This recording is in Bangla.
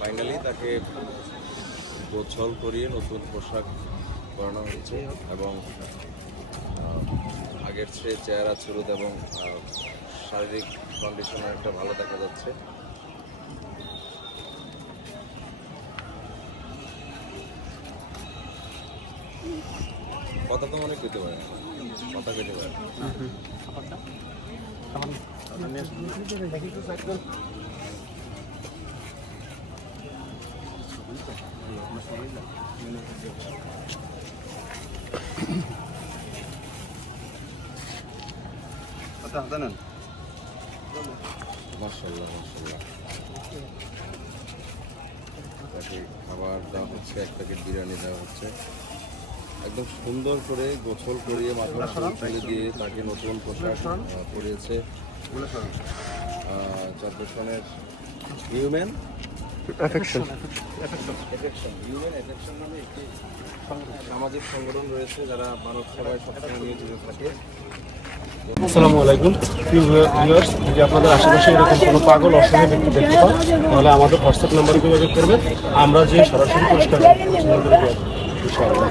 ফাইনালি তাকে গোছল করিয়ে নতুন পোশাক পরানো হচ্ছে এবং আগের চেয়ে চেহারা চুরুত এবং শারীরিক কন্ডিশন একটা ভালো দেখা যাচ্ছে। কথা তো মনে পেতে পারে, কথা পেতে পারে। মাশাআল্লাহ মাশাআল্লাহ, তাকে খাবার দেওয়া হচ্ছে, এক প্যাকেট বিরিয়ানি দেওয়া হচ্ছে। একদম সুন্দর করে গোছল করিয়ে মাথার চুল তুলে দিয়ে তাকে নতুন পোশাক পরিয়েছে চট্টগ্রামের হিউম্যান অ্যাফেকশন নামে একটি সামাজিক সংগঠন রয়েছে যারা মানব সেবায় সবসময় নিয়োজিত থাকে। আসসালামু আলাইকুম প্রিয় ভিউয়ার্স, যদি আপনাদের আশেপাশে এরকম কোনো পাগল অসহায় ব্যক্তি দেখতে পান তাহলে আমাদের হোয়াটসঅ্যাপ নাম্বারে যোগাযোগ করবেন, আমরা যে সরাসরি পরিষ্কার করে দেব ইনশাআল্লাহ।